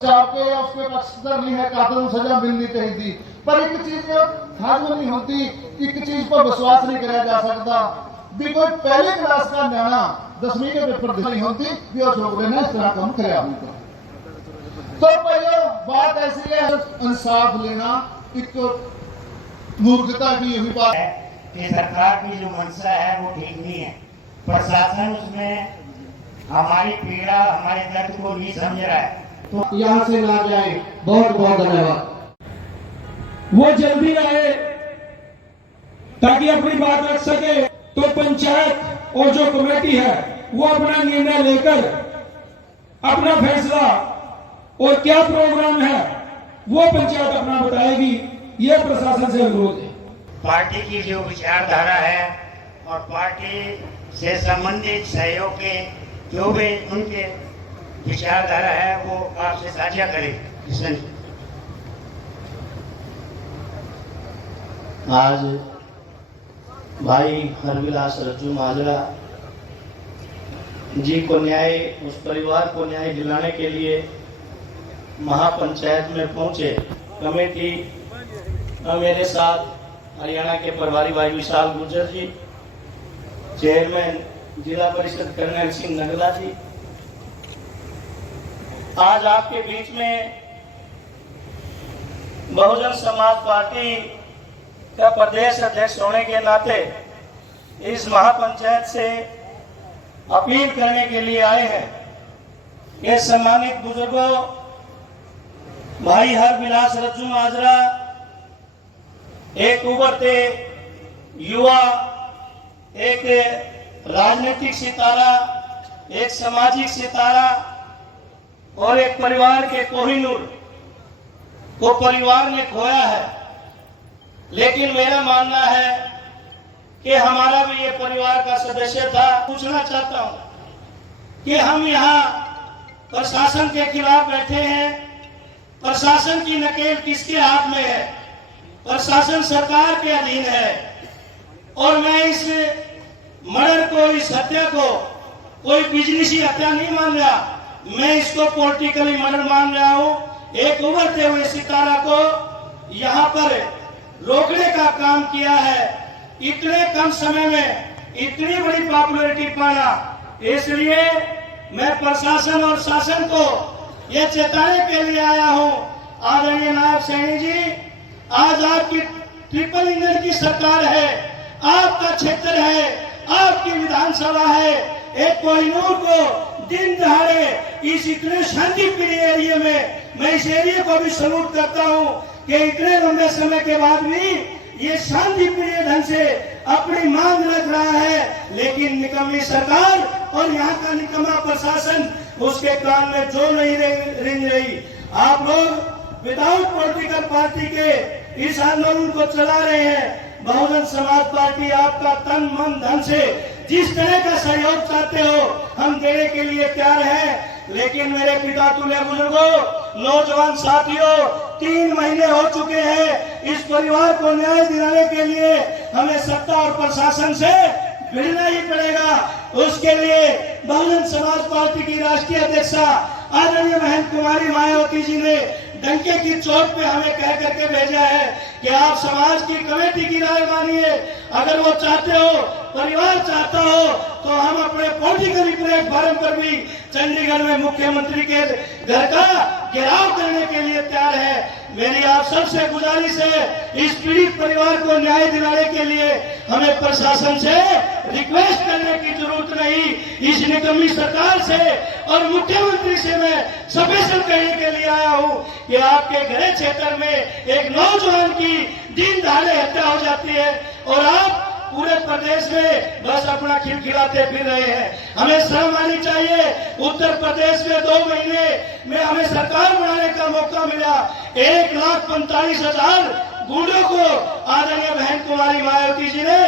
आपके या उसके पक्षधर नहीं है, कानून सजा मिलनी चाहिए। पर एक चीज हजम नहीं होती, एक चीज पर विश्वास नहीं किया जा सकता भी कोई पहले क्लास का न्याणा 10वीं के पेपर नहीं होती भी और छोकरे ने इस तरह काम कराया होता। तो पहले बात ऐसी है, इंसाफ लेना एक मूर्खता की यही बात है कि सरकार की जो मंशा है वो ठीक नहीं है। प्रशासन उसमें हमारी पीड़ा, हमारे दर्द को नहीं समझ रहा है। तो यहाँ से ना जाए। बहुत बहुत धन्यवाद। वो जल्दी आए ताकि अपनी बात रख सके। तो पंचायत और जो कमेटी है वो अपना निर्णय लेकर अपना फैसला और क्या प्रोग्राम है वो पंचायत अपना बताएगी। ये प्रशासन से अनुरोध है। पार्टी की जो विचारधारा है और पार्टी से संबंधित सहयोग के जो भी उनके विचारधारा है वो आपसे साझा करें। आज भाई हरविलास रज्जू माजरा जी को न्याय, उस परिवार को न्याय दिलाने के लिए महापंचायत में पहुंचे। कमेटी मेरे साथ हरियाणा के प्रभारी भाई विशाल गुर्जर जी, चेयरमैन जिला परिषद कर्नल सिंह नगला जी। आज आपके बीच में बहुजन समाज पार्टी का प्रदेश अध्यक्ष होने के नाते इस महापंचायत से अपील करने के लिए आए हैं कि सम्मानित बुजुर्गों, भाई हरविलास रज्जू माजरा एक उभरते युवा, एक राजनीतिक सितारा, एक सामाजिक सितारा और एक परिवार के कोहिनूर को परिवार ने खोया है। लेकिन मेरा मानना है कि हमारा भी ये परिवार का सदस्य था। पूछना चाहता हूं कि हम यहाँ प्रशासन के खिलाफ बैठे हैं। प्रशासन की नकेल किसके हाथ में है? प्रशासन सरकार के अधीन है। और मैं इस मर्डर को, इस हत्या को कोई बिजनेसी हत्या नहीं मान रहा, मैं इसको पॉलिटिकली मर्डर मान रहा हूं। एक उभरते हुए सितारा को यहाँ पर रोकने का काम किया है। इतने कम समय में इतनी बड़ी पॉपुलैरिटी पाना, इसलिए मैं प्रशासन और शासन को यह चेताने के लिए आया हूं। आदरणीय नायब सैनी जी, आज आपकी ट्रिपल इंजन की सरकार है, आपका क्षेत्र है, आपकी विधानसभा है। एक कोहिनूर को दिन दहाड़े इस इतने शांति प्रिय एरिया में, मैं इस एरिया को भी सलूट करता हूं कि इतने लंबे समय के बाद भी ये शांति प्रिय ढंग से अपनी मांग रख रहा है। लेकिन निकम्मी सरकार और यहाँ का निकम्मा प्रशासन उसके कान में जो नहीं रिंग रही। आप लोग विदाउट पॉलिटिकल पार्टी के इस आंदोलन को चला रहे हैं। बहुजन समाज पार्टी आपका तन मन धन से जिस तरह का सहयोग चाहते हो हम देने के लिए तैयार हैं। लेकिन मेरे पिता तुल्य बुजुर्गों, नौजवान साथियों, 3 महीने हो चुके हैं। इस परिवार को न्याय दिलाने के लिए हमें सत्ता और प्रशासन से भिड़ना ही पड़ेगा। उसके लिए बहुजन समाज पार्टी की राष्ट्रीय अध्यक्षा आदरणीय बहन कुमारी मायावती जी ने डंके की चोट पे हमें कह करके भेजा है कि आप समाज की कमेटी की राय मानिए। अगर वो चाहते हो, परिवार चाहता हो, तो हम अपने पॉलिटिकल प्लेटफॉर्म पर भी चंडीगढ़ में मुख्यमंत्री के घर का घेराव करने के लिए तैयार है। मेरी आप सबसे गुजारिश है, इस पीड़ित परिवार को न्याय दिलाने के लिए हमें प्रशासन से रिक्वेस्ट करने की जरूरत नहीं। इस निकम्मी सरकार से और मुख्यमंत्री से मैं स्पेशल कहने के लिए आया हूं कि आपके गृह क्षेत्र में एक नौजवान की दिन दहाड़े हत्या हो जाती है और आप पूरे प्रदेश में बस अपना खिलखिलाते फिर रहे हैं। हमें शर्म आनी चाहिए। उत्तर प्रदेश में 2 महीने में हमें सरकार बनाने का मौका मिला। 1,45,000 गुंडों को आदरणीय बहन कुमारी मायावती जी ने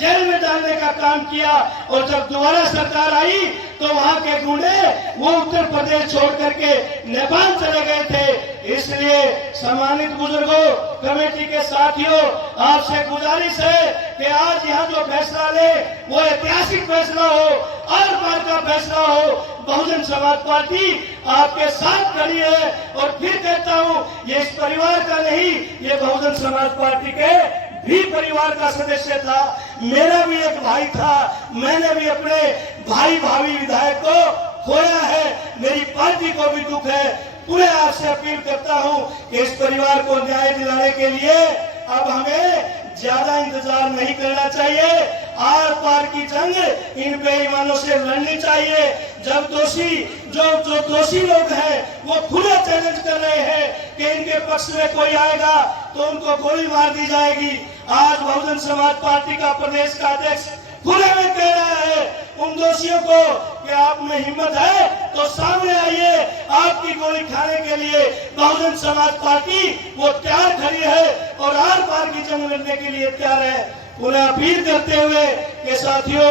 जेल में डालने का काम किया। और जब दोबारा सरकार आई तो वहां के गुंडे वो उत्तर प्रदेश छोड़ करके नेपाल चले गए थे। इसलिए सम्मानित बुजुर्गों, कमेटी के साथियों, आपसे गुजारिश है कि आज यहाँ जो फैसला ले वो ऐतिहासिक फैसला हो, आर पार का फैसला हो। बहुजन समाज पार्टी आपके साथ खड़ी है और फिर कहता हूँ, ये इस परिवार का नहीं, ये बहुजन समाज पार्टी के भी परिवार का सदस्य था। मेरा भी एक भाई था, मैंने भी अपने भाई भावी विधायक को खोया है, मेरी पार्टी को भी दुख है। पूरे आपसे अपील करता हूं कि इस परिवार को न्याय दिलाने के लिए अब हमें ज्यादा इंतजार नहीं करना चाहिए। आर पार की जंग इन बेईमानों से लड़नी चाहिए। जब जो दोषी लोग हैं वो खुले चैलेंज कर रहे हैं कि इनके पक्ष में कोई आएगा तो उनको गोली मार दी जाएगी। आज बहुजन समाज पार्टी का प्रदेश का अध्यक्ष खुले में कह रहा है उन दोषियों को कि आप में हिम्मत है तो सामने आइए, आपकी गोली खाने के लिए बहुजन समाज पार्टी वो तैयार खड़ी है और आर पार की जंग लड़ने के लिए तैयार है। उन्हें अपील करते हुए कि साथियों,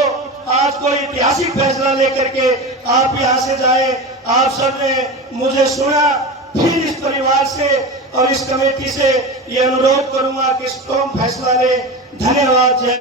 आज कोई ऐतिहासिक फैसला लेकर के आप यहाँ से जाए। आप सबने मुझे सुना, फिर इस परिवार से और इस कमेटी से ये अनुरोध करूंगा कि स्ट्रॉन्ग फैसला ले। धन्यवाद। जय